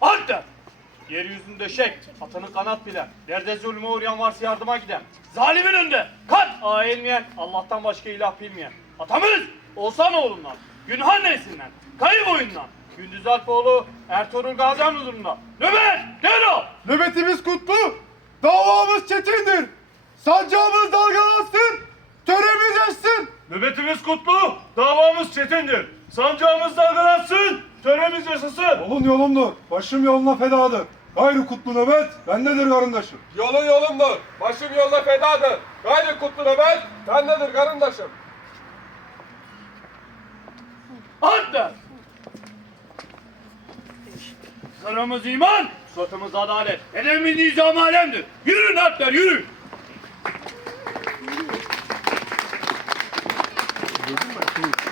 Hatta yeryüzünde şek, atını kanat bilen, derde zulme uğrayan varsa yardıma giden, zalimin önünde kat ağa eğilmeyen, Allah'tan başka ilah bilmeyen, atamız! Oğuzhan oğlundan, Günhan nesinden, Kayı boyundan, Gündüz Alpoğlu, Ertuğrul Gazi Han huzurunda, nöbet, Nero, Nöbetimiz kutlu, davamız çetindir. Sancağımız dalgalansın, töremiz eşsin. Nöbetimiz kutlu, davamız çetindir. Sancağımız dalgalansın, töremiz yaşasın. Yolun yolumdur, başım yoluna fedadır. Gayrı kutlu nöbet, bendedir karındaşım. Yolun yolumdur, başım yoluna fedadır. Gayrı kutlu nöbet, bendedir karındaşım. Hatta Sıramız iman, suatımız adalet, hedefimiz nizam alemdir. Yürüyün atlar, yürüyün. Mü? Şey,